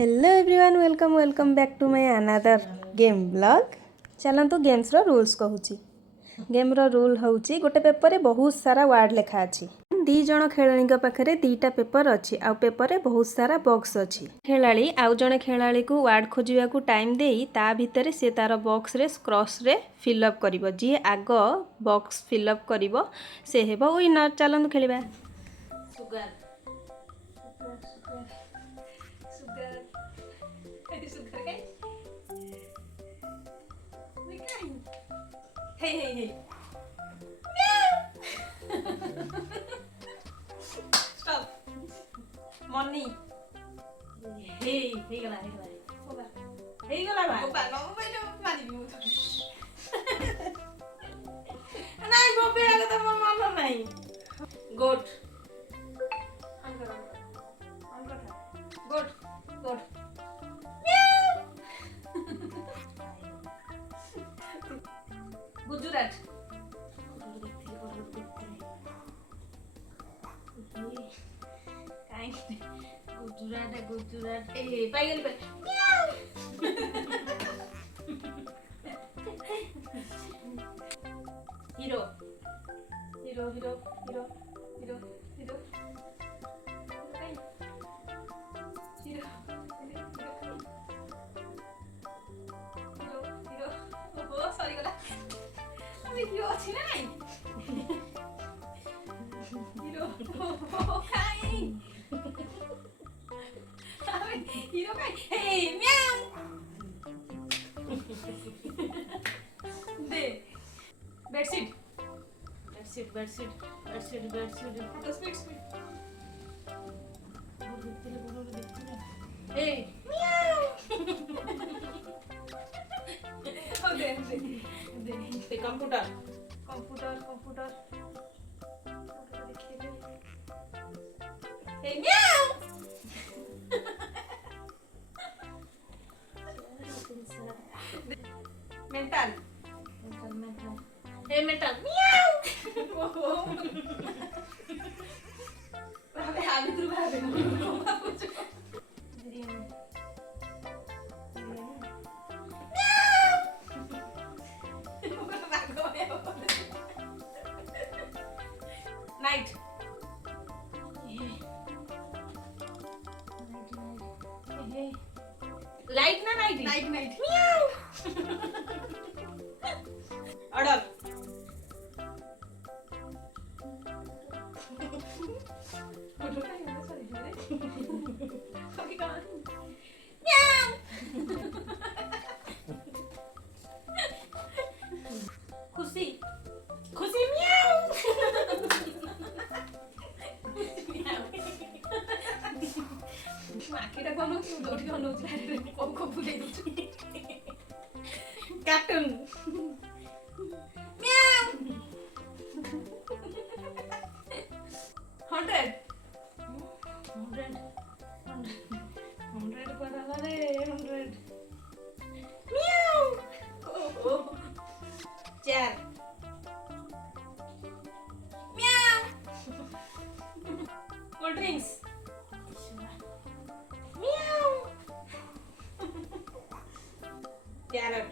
Hello everyone welcome back to my another game blog. चलतु games रो rules कहूँ। Game रो रूल होची गोटे पेपर रे बहुत सारा वर्ड लिखा अच्छी। दी जण खेलाड़ी पाखे दीटा पेपर अच्छी आ पेपर रे बहुत सारा बॉक्स अच्छी। खेलाड़ी आउ जणे खेलाड़ी को वर्ड खोजिया को टाइम देई ता भितर से तार बॉक्स रे क्रॉस रे फिलअप करिवो। जी आग बॉक्स फिलअप करिवो से हेबो विनर। चलतु खेलिबा। Hey. Stop. Money. Hey gala. Hey gala ba. Opa, no mari mu. Nai bobe aga to mon mano nai. Goat. Goat. Gujarat Gujarat ए पाइगल पे हीरो सॉरी गला हीरो अछि ना नहीं हीरो काई अबे हीरो काई हे म्याऊ दे बेडशीट तो स्पीड हे म्याऊ दे कंप्यूटर हे म्याऊ मेंटल हे मेंटल म्याऊ भावे आगे तू भावे नाइट लाइट ना नाइट म्याऊ ऑर्डर खुशी म्याऊ आखिटा कौन दौड़ी कौन कार्टून म्याऊ 100 पड़ा रे 100 म्याऊ चेयर म्याऊ कोल्ड ड्रिंक्स म्याऊ कैरट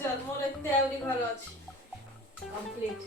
चल मोर एते आवरी घर अछि कंप्लीट।